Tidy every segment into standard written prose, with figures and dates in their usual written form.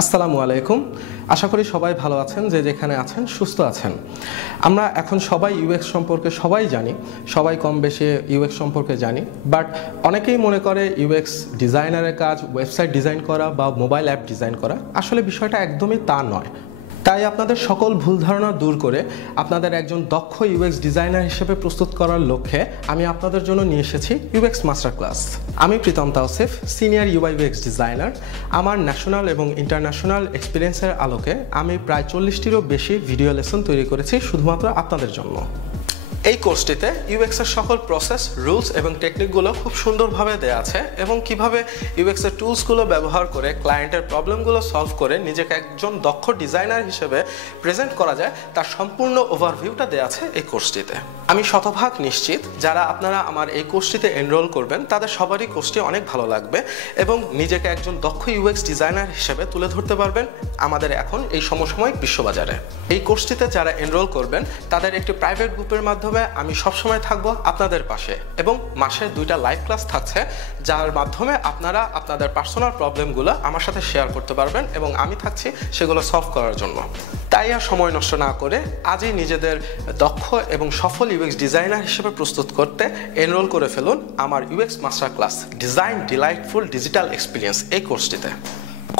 আসসালামু আলাইকুম। আশা করি সবাই ভালো আছেন, যে যেখানে আছেন সুস্থ আছেন। আমরা এখন সবাই ইউএক্স সম্পর্কে সবাই জানি, সবাই কম বেশি ইউএক্স সম্পর্কে জানি, বাট অনেকেই মনে করে ইউএক্স ডিজাইনারের কাজ ওয়েবসাইট ডিজাইন করা বা মোবাইল অ্যাপ ডিজাইন করা। আসলে বিষয়টা একদমই তা নয়। তাই আপনাদের সকল ভুল ধারণা দূর করে আপনাদের একজন দক্ষ ইউএক্স ডিজাইনার হিসেবে প্রস্তুত করার লক্ষ্যে আমি আপনাদের জন্য নিয়ে এসেছি ইউএক্স মাস্টার ক্লাস। আমি Pritam Tawsif, senior UI UX designer. আমার ন্যাশনাল এবং ইন্টারন্যাশনাল এক্সপিরিয়েন্সের আলোকে আমি প্রায় 40টিরও বেশি ভিডিও লেসন তৈরি করেছি শুধুমাত্র আপনাদের জন্য। এই কোর্সটিতে ইউএক্সের সকল প্রসেস, রুলস এবং টেকনিকগুলো খুব সুন্দরভাবে দেওয়া আছে এবং কিভাবে ইউএক্সের টুলসগুলো ব্যবহার করে ক্লায়েন্টের প্রবলেমগুলো সলভ করে নিজেকে একজন দক্ষ ডিজাইনার হিসেবে প্রেজেন্ট করা যায় তার সম্পূর্ণ ওভারভিউটা দেওয়া আছে এই কোর্সটিতে। আমি শতভাগ নিশ্চিত যারা আপনারা আমার এই কোর্সটিতে এনরোল করবেন তাদের সবারই কোর্সটি অনেক ভালো লাগবে এবং নিজেকে একজন দক্ষ ইউএক্স ডিজাইনার হিসেবে তুলে ধরতে পারবেন আমাদের এখন এই সমসাময়িক বিশ্ববাজারে। এই কোর্সটিতে যারা এনরোল করবেন তাদের একটি প্রাইভেট গ্রুপের মাধ্যমে আমি সবসময় থাকবো আপনাদের পাশে এবং মাসে 2টা লাইভ ক্লাস থাকছে, যার মাধ্যমে আপনারা আপনাদের পার্সোনাল প্রবলেমগুলো আমার সাথে শেয়ার করতে পারবেন এবং আমি থাকছি সেগুলো সলভ করার জন্য। তাই আর সময় নষ্ট না করে আজই নিজেদের দক্ষ এবং সফল ইউএক্স ডিজাইনার হিসেবে প্রস্তুত করতে এনরোল করে ফেলুন আমার UX master class design delightful digital experience এই কোর্সটিতে।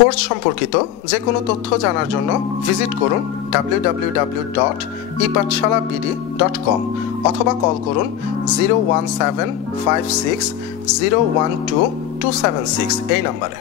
কোর্স সম্পর্কিত যে কোনো তথ্য জানার জন্য ভিজিট করুন www.EPaathshalaBD.com অথবা কল করুন 01756012276 এই নাম্বারে।